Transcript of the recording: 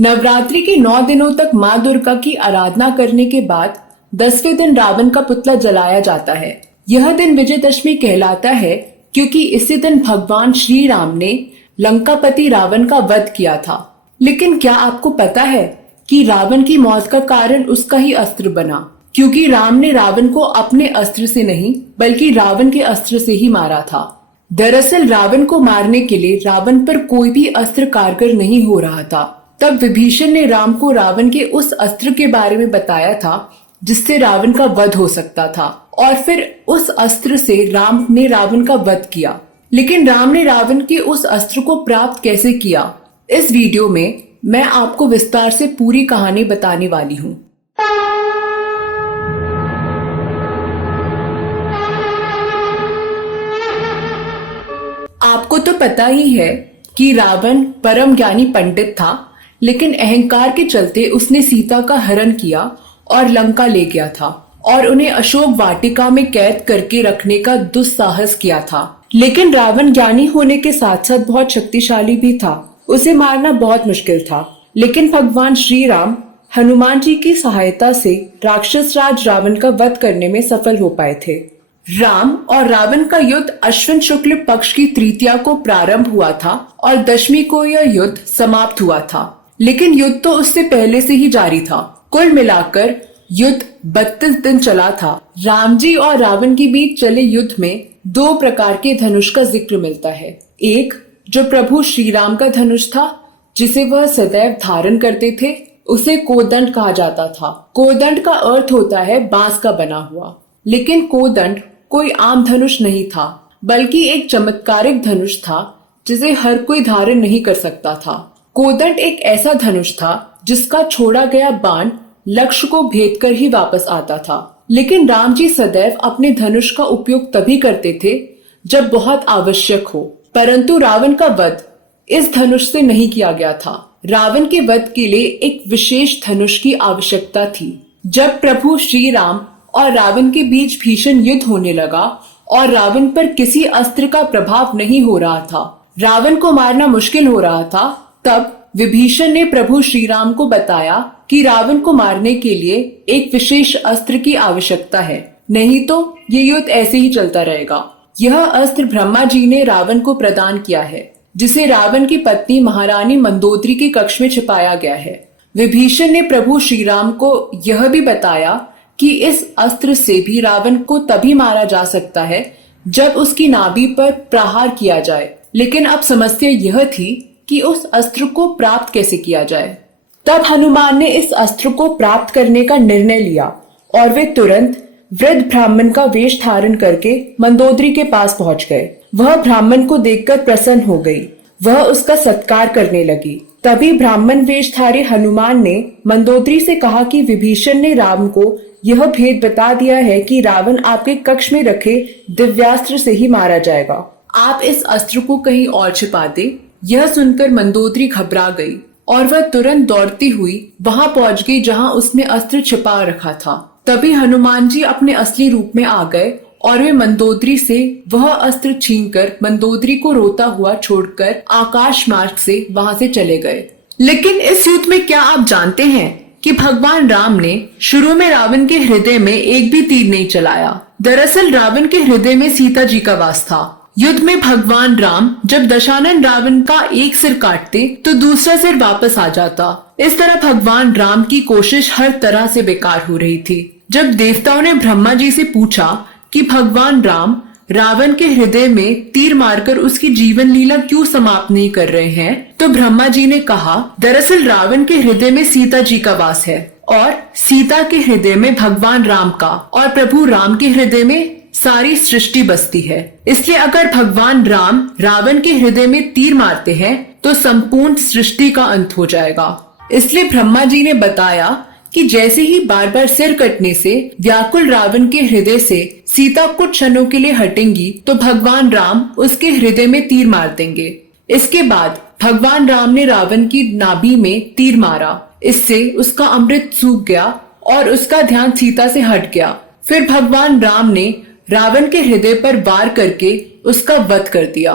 नवरात्रि के 9 दिनों तक माँ दुर्गा की आराधना करने के बाद 10वें दिन रावण का पुतला जलाया जाता है। यह दिन विजयदशमी कहलाता है क्योंकि इसी दिन भगवान श्री राम ने लंकापति रावण का वध किया था। लेकिन क्या आपको पता है कि रावण की मौत का कारण उसका ही अस्त्र बना, क्योंकि राम ने रावण को अपने अस्त्र से नहीं बल्कि रावण के अस्त्र से ही मारा था। दरअसल रावण को मारने के लिए रावण पर कोई भी अस्त्र कारगर नहीं हो रहा था। तब विभीषण ने राम को रावण के उस अस्त्र के बारे में बताया था जिससे रावण का वध हो सकता था, और फिर उस अस्त्र से राम ने रावण का वध किया। लेकिन राम ने रावण के उस अस्त्र को प्राप्त कैसे किया, इस वीडियो में मैं आपको विस्तार से पूरी कहानी बताने वाली हूँ। आपको तो पता ही है कि रावण परम ज्ञानी पंडित था, लेकिन अहंकार के चलते उसने सीता का हरण किया और लंका ले गया था और उन्हें अशोक वाटिका में कैद करके रखने का दुस्साहस किया था। लेकिन रावण ज्ञानी होने के साथ साथ बहुत शक्तिशाली भी था। उसे मारना बहुत मुश्किल था, लेकिन भगवान श्री राम हनुमान जी की सहायता से राक्षस राज रावण का वध करने में सफल हो पाए थे। राम और रावण का युद्ध अश्विन शुक्ल पक्ष की तृतीया को प्रारंभ हुआ था और दशमी को यह युद्ध समाप्त हुआ था। लेकिन युद्ध तो उससे पहले से ही जारी था। कुल मिलाकर युद्ध 32 दिन चला था। राम जी और रावण के बीच चले युद्ध में 2 प्रकार के धनुष का जिक्र मिलता है। एक जो प्रभु श्री राम का धनुष था, जिसे वह सदैव धारण करते थे, उसे कोदंड कहा जाता था। कोदंड का अर्थ होता है बांस का बना हुआ। लेकिन कोदंड कोई आम धनुष नहीं था, बल्कि एक चमत्कारिक धनुष था जिसे हर कोई धारण नहीं कर सकता था। कोदंड एक ऐसा धनुष था जिसका छोड़ा गया बाण लक्ष्य को भेद कर ही वापस आता था। लेकिन राम जी सदैव अपने धनुष का उपयोग तभी करते थे जब बहुत आवश्यक हो। परंतु रावण का वध इस धनुष से नहीं किया गया था। रावण के वध के लिए एक विशेष धनुष की आवश्यकता थी। जब प्रभु श्री राम और रावण के बीच भीषण युद्ध होने लगा और रावण पर किसी अस्त्र का प्रभाव नहीं हो रहा था, रावण को मारना मुश्किल हो रहा था, तब विभीषण ने प्रभु श्री राम को बताया कि रावण को मारने के लिए एक विशेष अस्त्र की आवश्यकता है, नहीं तो ये युद्ध ऐसे ही चलता रहेगा। यह अस्त्र ब्रह्मा जी ने रावण को प्रदान किया है, जिसे रावण की पत्नी महारानी मंदोदरी के कक्ष में छिपाया गया है। विभीषण ने प्रभु श्री राम को यह भी बताया कि इस अस्त्र से भी रावण को तभी मारा जा सकता है जब उसकी नाभि पर प्रहार किया जाए। लेकिन अब समस्या यह थी कि उस अस्त्र को प्राप्त कैसे किया जाए। तब हनुमान ने इस अस्त्र को प्राप्त करने का निर्णय लिया और वे तुरंत वृद्ध ब्राह्मण का वेश धारण करके मंदोदरी के पास पहुंच गए। वह ब्राह्मण को देखकर प्रसन्न हो गई। वह उसका सत्कार करने लगी। तभी ब्राह्मण वेशधारी हनुमान ने मंदोदरी से कहा कि विभीषण ने राम को यह भेद बता दिया है कि रावण आपके कक्ष में रखे दिव्यास्त्र से ही मारा जाएगा। आप इस अस्त्र को कहीं और छिपा दे। यह सुनकर मंदोदरी घबरा गई और वह तुरंत दौड़ती हुई वहां पहुंच गई जहां उसने अस्त्र छिपा रखा था। तभी हनुमान जी अपने असली रूप में आ गए और वे मंदोदरी से वह अस्त्र छीनकर मंदोदरी को रोता हुआ छोड़कर आकाश मार्ग से वहां से चले गए। लेकिन इस युद्ध में क्या आप जानते हैं कि भगवान राम ने शुरू में रावण के हृदय में एक भी तीर नहीं चलाया। दरअसल रावण के हृदय में सीता जी का वास था। युद्ध में भगवान राम जब दशानन रावण का एक सिर काटते तो दूसरा सिर वापस आ जाता। इस तरह भगवान राम की कोशिश हर तरह से बेकार हो रही थी। जब देवताओं ने ब्रह्मा जी से पूछा कि भगवान राम रावण के हृदय में तीर मारकर उसकी जीवन लीला क्यों समाप्त नहीं कर रहे हैं, तो ब्रह्मा जी ने कहा, दरअसल रावण के हृदय में सीता जी का वास है और सीता के हृदय में भगवान राम का, और प्रभु राम के हृदय में सारी सृष्टि बसती है। इसलिए अगर भगवान राम रावण के हृदय में तीर मारते हैं तो संपूर्ण सृष्टि का अंत हो जाएगा। इसलिए ब्रह्मा जी ने बताया कि जैसे ही बार बार सिर कटने से व्याकुल रावण के हृदय से सीता कुछ क्षणों के लिए हटेंगी तो भगवान राम उसके हृदय में तीर मार देंगे। इसके बाद भगवान राम ने रावण की नाभि में तीर मारा। इससे उसका अमृत सूख गया और उसका ध्यान सीता से हट गया। फिर भगवान राम ने रावण के हृदय पर वार करके उसका वध कर दिया।